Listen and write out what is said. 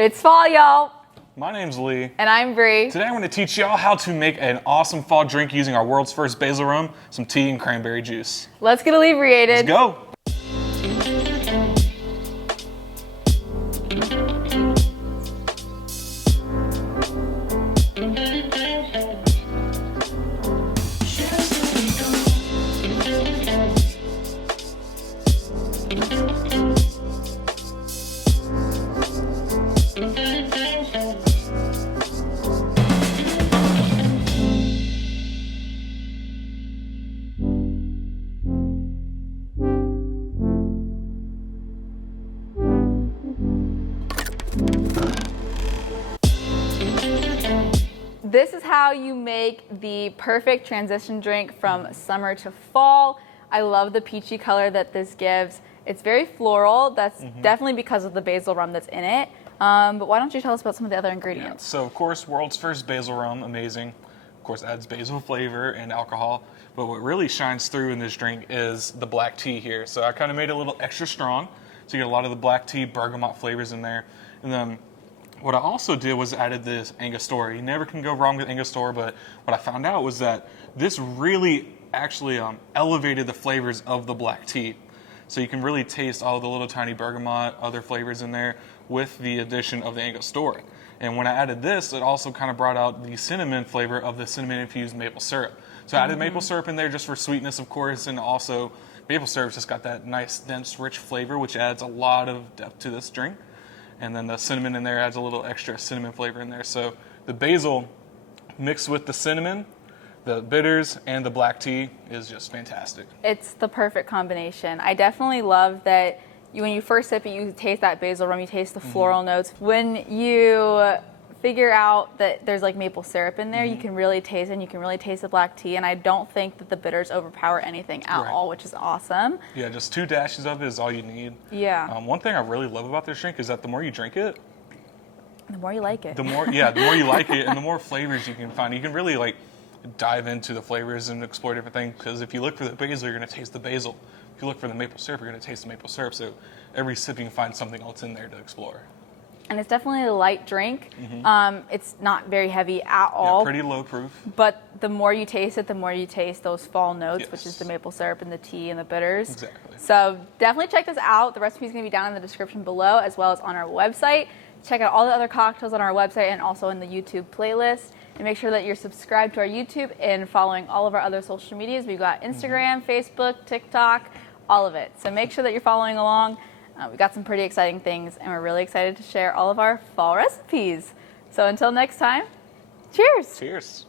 It's fall, y'all. My name's Lee. And I'm Bree. Today I'm going to teach y'all how to make an awesome fall drink using our world's first basil rum, some tea, and cranberry juice. Let's get inebriated. Let's go. This is how you make the perfect transition drink from summer to fall. I love the peachy color that this gives. It's very floral. That's definitely because of the basil rum that's in it. But why don't you tell us about some of the other ingredients? So, of course, world's first basil rum, amazing. Of course, adds basil flavor and alcohol. But what really shines through in this drink is the black tea here. So I kind of made it a little extra strong. So you get a lot of the black tea, bergamot flavors in there. And then what I also did was added this Angostura. You never can go wrong with Angostura, but what I found out was that this really actually elevated the flavors of the black tea. So you can really taste all the little tiny bergamot, other flavors in there with the addition of the Angostura. And when I added this, it also kind of brought out the cinnamon flavor of the cinnamon-infused maple syrup. So I added maple syrup in there just for sweetness, of course, and also maple syrup's just got that nice, dense, rich flavor, which adds a lot of depth to this drink. And then the cinnamon in there adds a little extra cinnamon flavor in there. So the basil mixed with the cinnamon, the bitters, and the black tea is just fantastic. It's the perfect combination. I definitely love that when you first sip it, you taste that basil rum, you taste the floral notes. When you figure out that there's like maple syrup in there, you can really taste it, and you can really taste the black tea, and I don't think that the bitters overpower anything at all, which is awesome. Yeah, just 2 dashes of it is all you need. Yeah. One thing I really love about this drink is that the more you drink it, the more you like it. the more you like it, and the more flavors you can find. You can really like dive into the flavors and explore different things, because if you look for the basil, you're going to taste the basil. If you look for the maple syrup, you're going to taste the maple syrup. So every sip you can find something else in there to explore. And it's definitely a light drink. It's not very heavy at all. Yeah, pretty low proof. But the more you taste it, the more you taste those fall notes, which is the maple syrup and the tea and the bitters. Exactly. So definitely check this out. The recipe is going to be down in the description below, as well as on our website. Check out all the other cocktails on our website and also in the YouTube playlist. And make sure that you're subscribed to our YouTube and following all of our other social medias. We've got Instagram, Facebook, TikTok, all of it. So make sure that you're following along. We've got some pretty exciting things, and we're really excited to share all of our fall recipes. So until next time, cheers! Cheers!